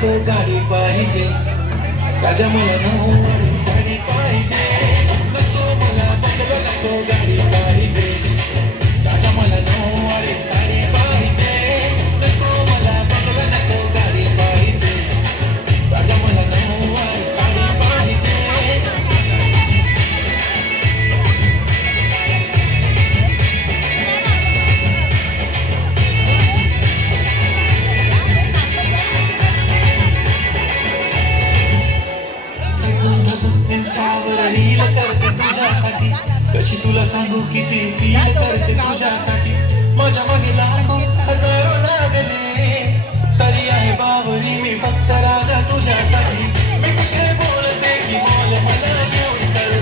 बायको गाडी पाहिजे. राजा मला नऊ साडी पाहिजे. नको मला बायको गाडी कशी तुला सांगू किती फील करते तुझ्यासाठी. माझ्या मागे लाखो हजारो लागले. तरी आहे बावरी मी फक्त राजा तुझ्यासाठी. मी कुठे बोलते की बोल मला घेऊन चल.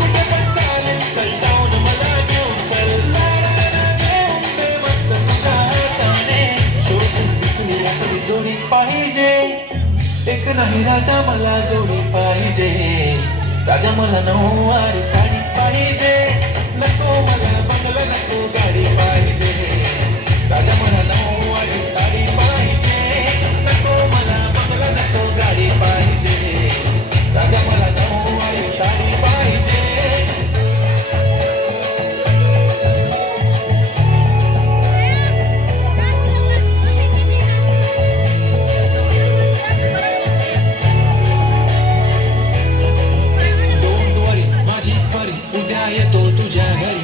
कुठे पण चालेल चल जाऊन मला घेऊन चल. लाडाला घेऊन ते मस्त तुझ्या हाताने शोधून दिसली आपली जोडी पाहिजे एक नाही राजा मला जोडी पाहिजे. राजा मला नऊवारी साडी येतो तुझ्या घरी